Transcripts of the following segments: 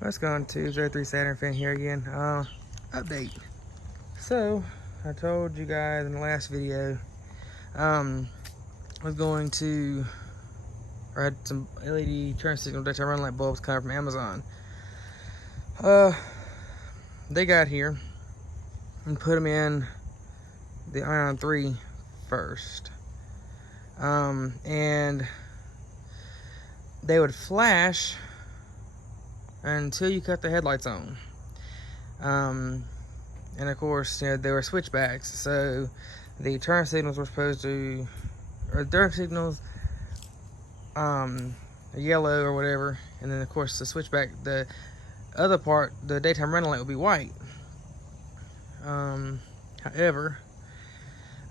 Let's go on to 03 Saturn fan here again. Update. So, I told you guys in the last video, I was going to, or had some LED turn signal daytime running light bulbs coming from Amazon. They got here and put them in the Ion 3 first. And they would flash until you cut the headlights on. And of course, you know, they were switchbacks, so the turn signals were supposed to, or the turn signals, yellow or whatever, and then of course the switchback, the other part, the daytime running light would be white. However,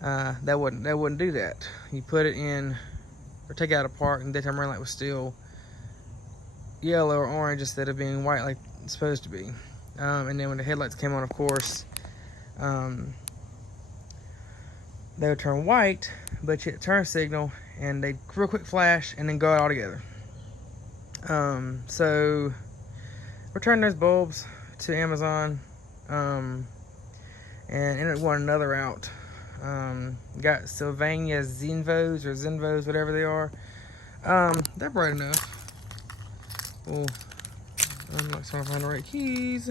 that wouldn't do that. You put it in, or take it out apart, and the daytime running light was still yellow or orange instead of being white like it's supposed to be. And then when the headlights came on, of course, they would turn white, but you hit turn signal and they'd real quick flash and then go out altogether. So returned those bulbs to Amazon, and ended up wanting another out. Got Sylvania Zenvos, whatever they are. They're bright enough. Oh, I'm not trying to find the right keys.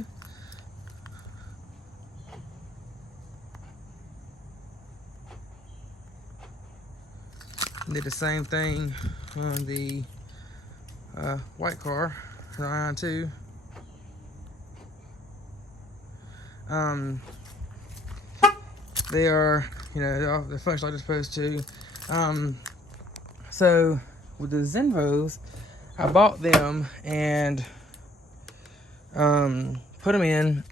Did the same thing on the white car, the Ion 2. They are, you know, they're functional like they're supposed to. So with the Zenvos, I bought them and put them in,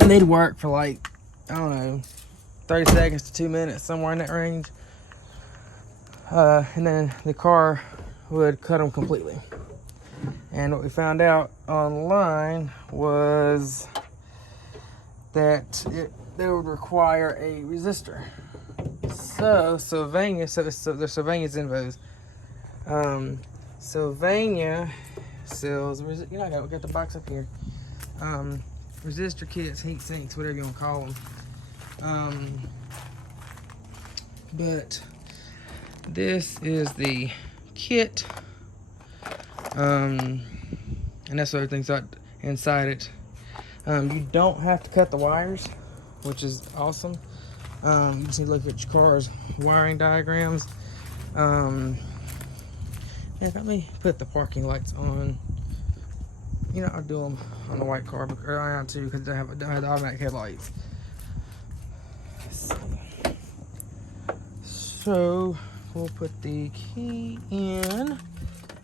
and they'd work for like, I don't know, 30 seconds to 2 minutes, somewhere in that range. And then the car would cut them completely. And what we found out online was that they would require a resistor. So Sylvania, they're Sylvania Zenvos. Sylvania sells, you know, I got the box up here. Resistor kits, heat sinks, whatever you want to call them. But this is the kit, and that's what everything's got inside it. You don't have to cut the wires, which is awesome. You just need to look at your car's wiring diagrams. And let me put the parking lights on. You know, I'll do them on the white car, or Ion 2, because they don't have the automatic headlights. So we'll put the key in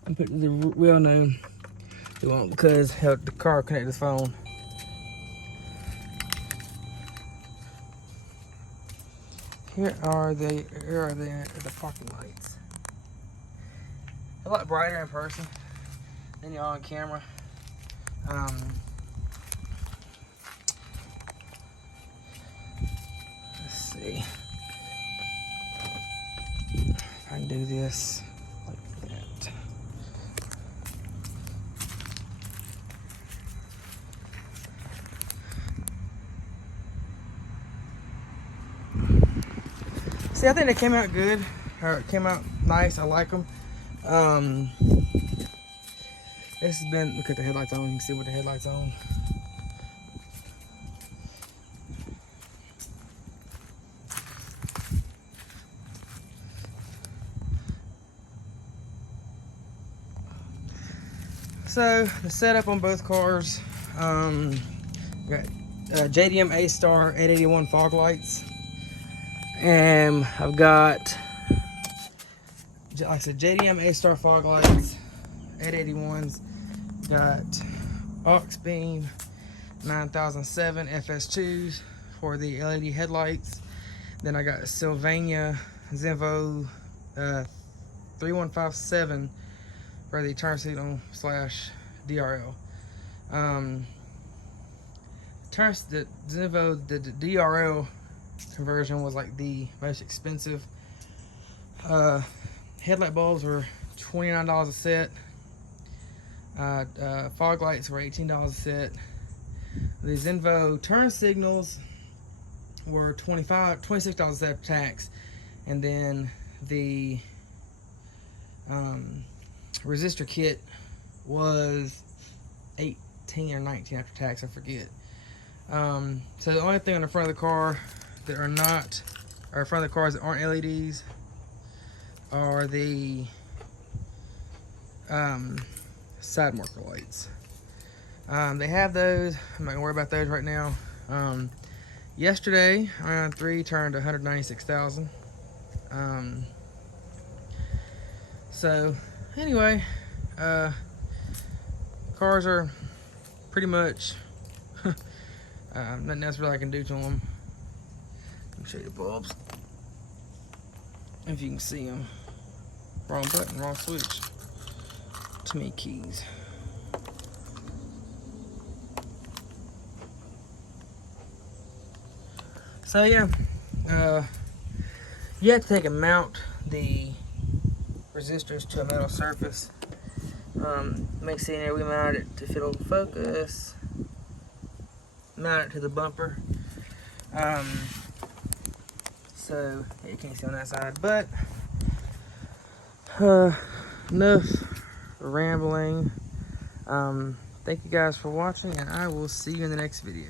and put the, well, no, it won't, because the car connected the phone. Here are the parking lights. They're a lot brighter in person than you are on camera. Let's see. I can do this like that. See, I think they came out good, or it came out nice. I like them. This has been, look at the headlights on. You can see with the headlights on. So the setup on both cars, got JDM A-Star 881 fog lights, and I've got, like I said, JDM A-Star fog lights, 881s. Got aux beam 9007 FS2s for the LED headlights. Then I got Sylvania Zenvo 3157 for the turn signal / DRL. The Zenvo, the DRL conversion was like the most expensive. Headlight bulbs were $29 a set. Fog lights were $18 a set. The Zenvo turn signals were $26 a set after tax, and then the resistor kit was $18 or $19 after tax, I forget. So the only thing on the front of the car that are not, or front of the cars that aren't LEDs, are the side marker lights. They have those. I'm not gonna worry about those right now. Yesterday, around 3 turned 196,000. So anyway, cars are pretty much nothing else really I can do to them. Let me show you the bulbs, if you can see them. Wrong button, wrong switch. Too many keys. So yeah, you have to take and mount the resistors to a metal surface. Make see there, we mount it to fit it'll focus. Mount it to the bumper. So you can't see on that side, but enough rambling. Thank you guys for watching, and I will see you in the next video.